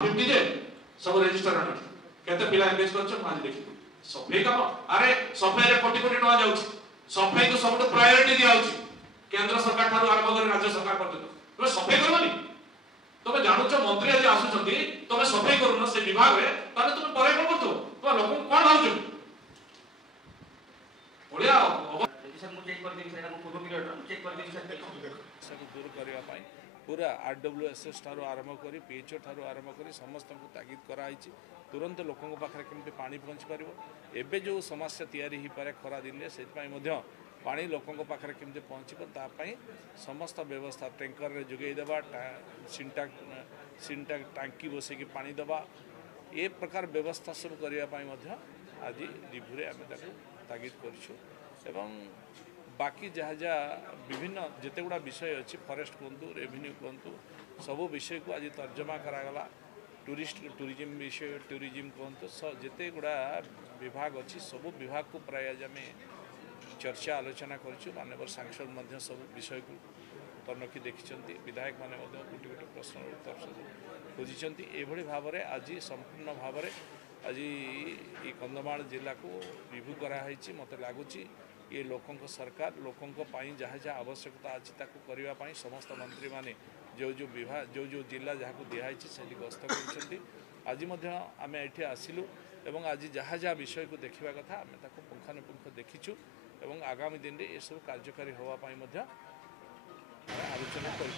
50 जे सब रजिस्टर आनी केते पिला एंगेज करछ आज देखि सफाई काम अरे सफाई रे कोटी कोटी टका जाउछ सफाई को सबटो प्रायोरिटी दिया होछ केंद्र सरकार थारु आरंभ कर राज्य सरकार पर्यंत तमे सफाई करबनी तमे जानुछ मंत्री आज आसुछंती तमे सफाई करूनो से विभाग रे ताले तमे परे कोन करथो तो लोक कोन भाउछ ओलिया सर मु चेक कर देबी सेटा मु पूर्व पीरियड चेक कर देबी सर दूर करने पाई पूरा आरडब्ल्यूएसएस ठारू आरंभ करी पीएचओ ठारू आरंभ करी समस्त को तागिद कराई तुरंत लोकों पाखे केमती पानी पहुँची पार एवं जो समस्या तैयारी हो पाए खरा दिन से पानी लोकों पाखे केमती पहुँचपाई समस्त व्यवस्था टैंकर रे जोगेदेवा सिंटा टांकी बसैक पानी दबा ए प्रकार व्यवस्था सब करने आज रिभ्यू आम तागिद कर बाकी जहाँ जहाँ विभिन्न जिते गुड़ा विषय अच्छी फॉरेस्ट कहतु रेवेन्यू कहतु सब विषय को आज तर्जमा करागला टूरिज्म विषय टूरिज्म कहतु जिते गुड़ा विभाग अच्छी सब विभाग को प्राय आज आम चर्चा आलोचना करूँ माननीय सांसद सब विषय को तनखी देखिं विधायक मैंने गोटे गोटे प्रश्न उत्तर खोजी एभली भाव में आज संपूर्ण भाव में आज ये कंधमाल जिला को रिव्यू कराई मत लगुच ये लोकों सरकार लोकों जहाँ जहाँ आवश्यकता अच्छी करने समस्त मंत्री माने जो जो विभाग जो जो जिला जहाँ को दिखाई से गस्त कर आज आम ये आसिलु एवं आज जहाँ जहाँ विषय को देखा कथा आम पुंखानुपुंख देखीचु एवं आगामी दिन में ये सब कार्यकारी होगापाई आलोचना कर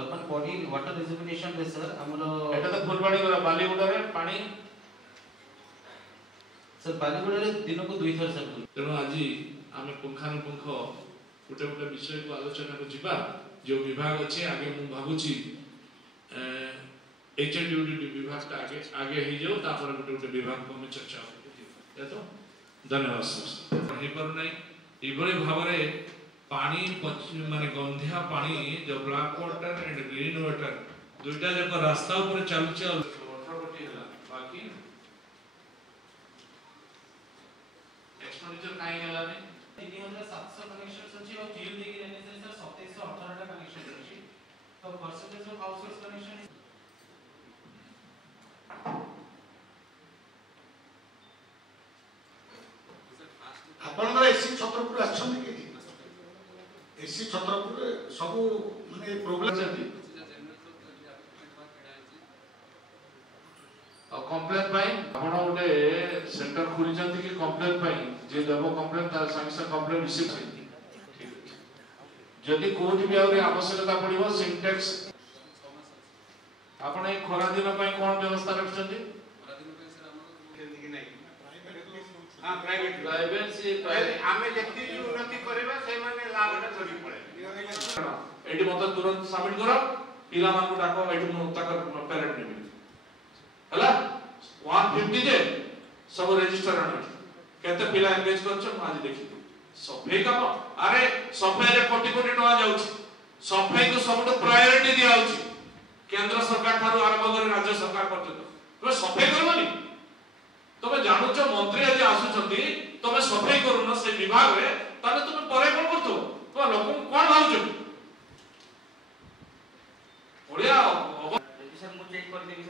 अर्बन बॉडी वाटर रिजर्वेशन रे सर हमरो एटा तो फुलबाड़ी गरा बालीगुडा रे पानी सर बालीगुडा रे दिन को दुई थर सर तेनो आज आमे पुंखानुपुंख गोटे गोटे विषय को आलोचना को जिबा जो विभाग अछि आगे मु भाबुची एचएनडीडी विभाग ता आगे ही जाओ तापर गोटे गोटे विभाग को हम चर्चा हो तो धन्यवाद सर हे पर नै इबळे भाव रे पानी माने गंधिया पानी जो black water and green water दुईटा जक रास्ता ऊपर चलचे वाटर बटी हला बाकी एक्सपेंडिचर काई हला ने 3700 कनेक्शन अछि और जीव देगी रहने से सर 2718 टा कनेक्शन अछि तो परसेंटेज ऑफ हाउसहोल्ड कनेक्शन आपनकर एसी छत्रपुर आछन कि एसी छत्रपुर सब माने प्रोब्लेम कंप्लेन पाई आपण ओटे सेंटर खुली जंती कि कंप्लेन पाई जे देबो कंप्लेन तार संगे संगे कंप्लेन रिसीव छै जदि कोठी भी आउरे आवश्यकता पड़िबो सिंटेक्स आपण ए खरा दिन पई कोन व्यवस्था रखछंती हां प्राइवेट से आमे जति उन्नति करबा से माने लाभटा चली पड़े एडी मत तुरंत सबमिट करो पिला मान को डाको एडी मु तकर पेरेंट नेबी हला 150 जे सब रजिस्टर आनी केते पिला एंगेज करछ आज देखि सफाई काम अरे सफाई रे कोटी कोटी टका जाउछ सफाई को सबटो प्रायोरिटी दिया होछ केंद्र सरकार थारु आरंभ कर राज्य सरकार पर्यंत तमे सफाई करबनी तमे जानुछ मंत्री आज आसुछंती तमे सफाई करूनो से विभाग रे ताले तमे परे कोन करथो तो लोक कोन भाउछ ओलिया सर मु चेक कर देबी